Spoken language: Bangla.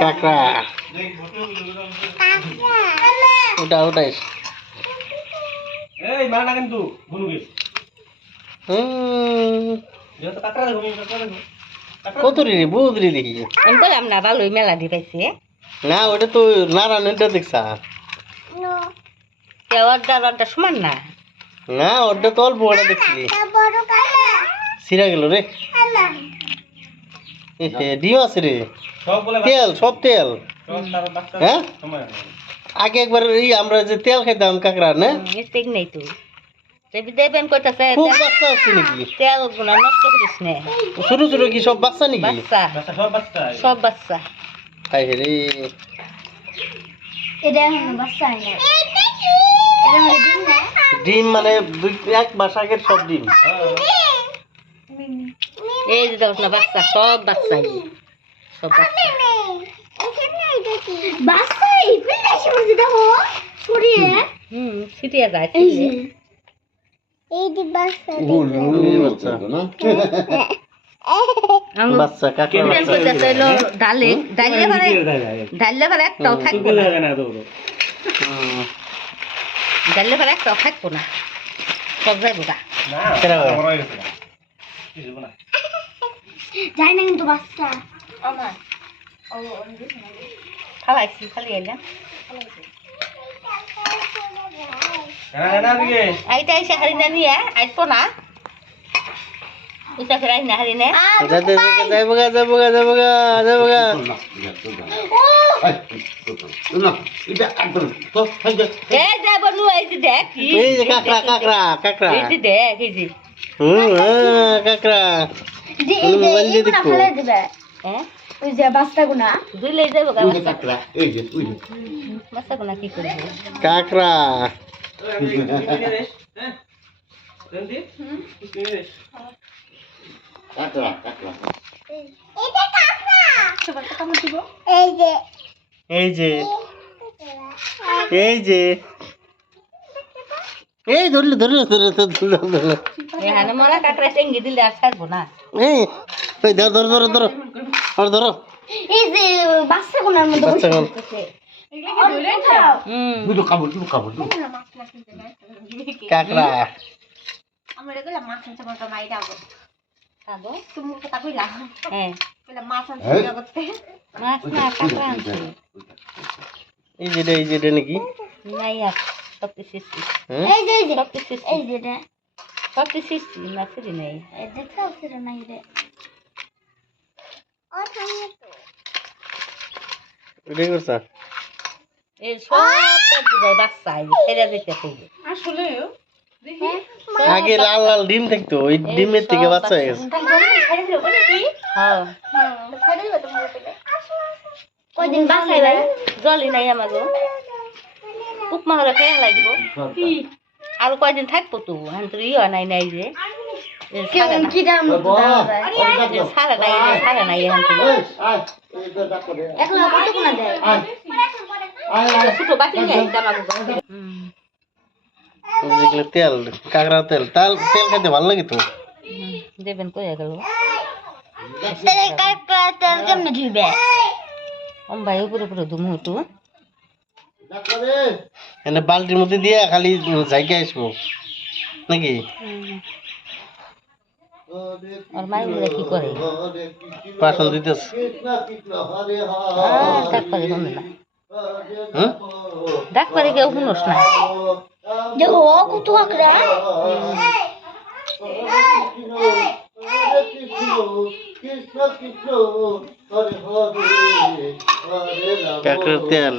কাঁকড়া। ওটা ওটাই। এই না কিন্তু বুনুকে কত রে বহুত রে দেখি। আমি বললাম না ভালোই মেলা দি পাইছে। না ওটা তো নারায়ণটা দেখছা। অর্ডার অর্ডার সমান না? না ওটা তো অল্প ওটা দেখছিলি ছিঁড়া গেল রে। এ হে, ডিম আছে রে। তেল সব তেল। হ্যাঁ? আগে একবার এই আমরা যে তেল খাইতাম কাঁকড়া না? মিস্টেক নেই তো দেবী দেবেন কইতাছে খুব বাচ্চা আছে নাকি? তেলগুলা নষ্ট করিস নে। ছোট ছোট কি সব বাচ্চা নাকি? বাচ্চা। বাচ্চা সব বাচ্চা। সব বাচ্চা। হাই রে। এটা বাচ্চা না। মানে ডিম মানে দুই এক মাস আগের সব ডিম। এই যে দেখো না বাচ্চা সব বাচ্চা সব বাচ্চা। বাচ্চা এই ফিল্ডে এসে দেখো ছড়িয়ে। হুম ছিটিয়ে যায় এই যে এই যে বাচ্চা বাচ্চা আমি বাচ্চা হলো ডালে ডালে পারে ডালে পারে একটাও থাকব না। ডালে পারে একটাও থাকব না। সব যাইবো গা। যায় না। যাই না কিন্তু বাচ্চা। আমার। খালাইছি খালি এলাম আইটা এসে হারি না নিয়ে আইতো না। উঠা ফেরাই না হারি না। যাইতে গা যাইবো গা যাইবো গা যাইবো গা এই যে বনু এই যে দেখ। এই যে কাঁকড়া কাঁকড়া কাঁকড়া। এই যে দেখ এই যে। হুম হ্যাঁ, কাঁকড়া। যে এই যে হ্যাঁ? ওই গুনা। এই যে। এই যে। এই যে। এই ধরলে ধরলে ধরলে ধরলে ধরলে। মরা কাকড়া চেঙ্গি দিলে আর ছাড়বো না। এই ওই ধর ধর ধরো ধরো। আর ধরো। এই যে বাচ্চা গুনার মধ্যে বাচ্চা কোন হুম। কাঁকড়া। আমরা এগুলা মাছ আনতে পারতাম মাইরা আগো খাব তুমি কথা কইলা হ্যাঁ। বলে মাছ আনতে করতে। মাছ না কাকড়া আনছি। এই যেটা এই যেটা নাকি? নাই আর সব কিছু হ্যাঁ? এই যে এই যে সব কিছু এই যে এই দেখো ফিরে নাই রে ও থামে তো এটাই করছা এই সব দিদাই বাচ্চা এই সেরা দিতে কইবে আগে লাল লাল ডিম থাকতো ওই ডিমের থেকে বাচ্চা হয়ে গেছে হ্যাঁ। কয়দিন বাসাই ভাই জলই নাই আমাকে উপমা হলে খেয়ে লাগিব আর কয়দিন থাকব তো? হ্যাঁ তোর ইয়ে নাই নাই যে। এ কেউ সারা না। কি দাম দাও যায় এ সারা নাই সারা নাই এখন তো। একলা কত কোনা দেয়? ছোট বাটি নিয়ে আসছে আমাকে যেগুলো তেল কাঁকড়া তেল। তাল তেল খাইতে ভালো লাগে তো? দেবেন কই গেল তাহলে তেল কেমনে ধুইবে? ওম ভাই উপরে উপরে দুমু তো এনে বালতির মধ্যে দিয়ে খালি জায়গায় আসব। নাকি? আর কি করে? বাসন দিতেছে। ডাক পারে শুনে না। হুম ডাক পারে কেউ শুনোস না। দেখো কত কাকড়া কাঁকড়ার তেল।